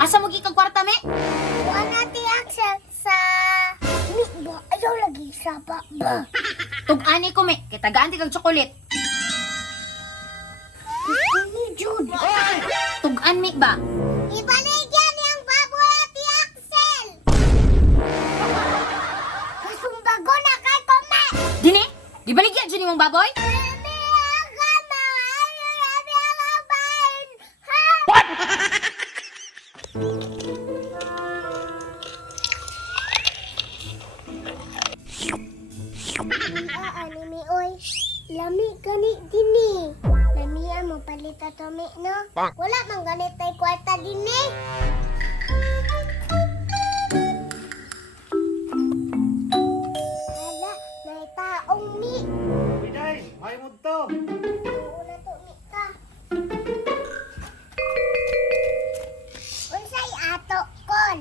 Asa mo gikag kwarta me? Kuha natin Axel sa... Mi ba? Ayaw lagi sa ba? Tug-ani ko me, kay tagaan ti kag chocolate. Ni Jude. Tug-an me ba? Ibaligyan niyang baboy ati Axel! Kasumbago na kay Kome! Dini? Gibaligyan dyan imong baboy? Anime oy, lami gani dini. Lami mo palita to mi no. Wala man ganit tay kwarta dini. Hala, nay taong mi. Biday, may mo to. Una to mi ka. Unsay ato kon?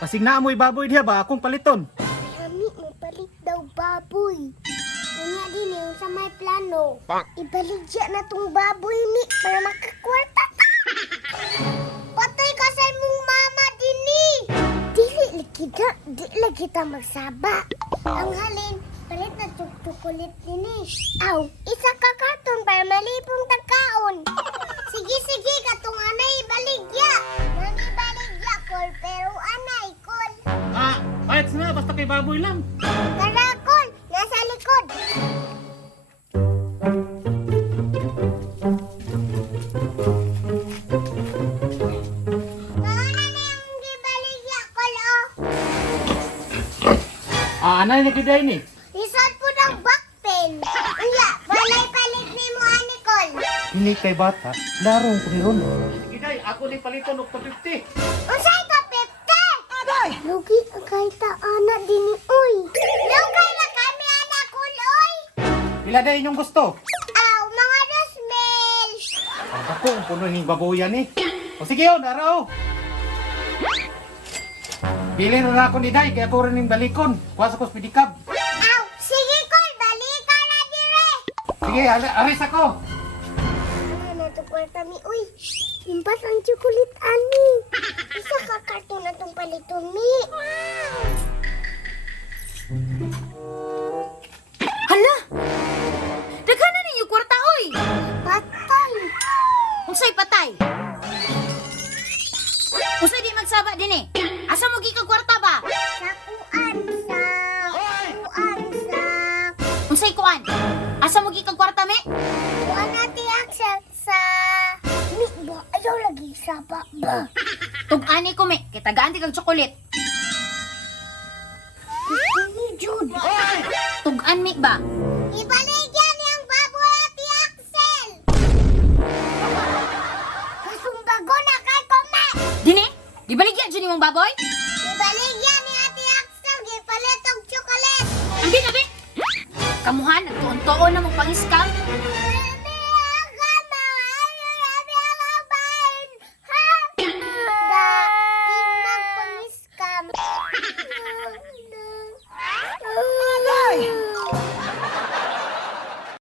Kasing naamoy baboy diha ba akong paliton? Lami mo palit daw baboy. Unya din yung sa may plano. Ibaligya na tong baboy mi para makakwarta ta. Patay ka sa imong mama dini. Di lagi kita magsaba. Ang halin, palit na tukulit dini. Aw, isa ka karton para malipong tagkaon. Sige, katong anay baligya. Nani baligya kol, pero anay kol. Kahit na, basta kay baboy lang. Tara kol, nasa likod. Nauna na yung gibaligya kol, oh. Anay na kiday ni. Isot po ng backpen. Uya, walay palit ni mo, Anikol. Hindi kay bata, larong ko ni ron. Kiday, ako ni paliton og 50. Usay ka, 50! Aday! Lugi ka kay taana din uy. Lugay na kami, anak uloy. Pila day inyong gusto? Aw, mga dosmel. Ako ang puno ning baboyan ni. O sige yun, araw. Bili na ako ni Day, kaya ako rin yung balikon. Kuha sa kuspidikab. Aw, sige, Kol, balik ka na dire. Sige, aris ako. Ano na ito, kwarta mi, uy. Impas ang chocolate, ani. Isa ka karton na itong paliton, mi. Hala! Daghan na ninyo kwarta oy! Patay. Unsay patay? Unsay di magsaba din eh? Asa mo gikag kwarta ba? Unsay kuan? Asa mo gikag kwarta me? Kuha natin Axel sa... Mi ba? Ayaw lagi sa ba? Tug-ani ko me, kay tagaan ti kag chocolate. Ni Jude. Tug-an me ba? Ibaligyan niyang baboy ati Axel! Kasumbago na kay Kome! Dini? Gibaligyan dyan imong baboy? Ibaligyan ni ati Axel, gipalit og chocolate! Ambi na be! Kamuhan, nagtuon-tuon na mong pang-scam.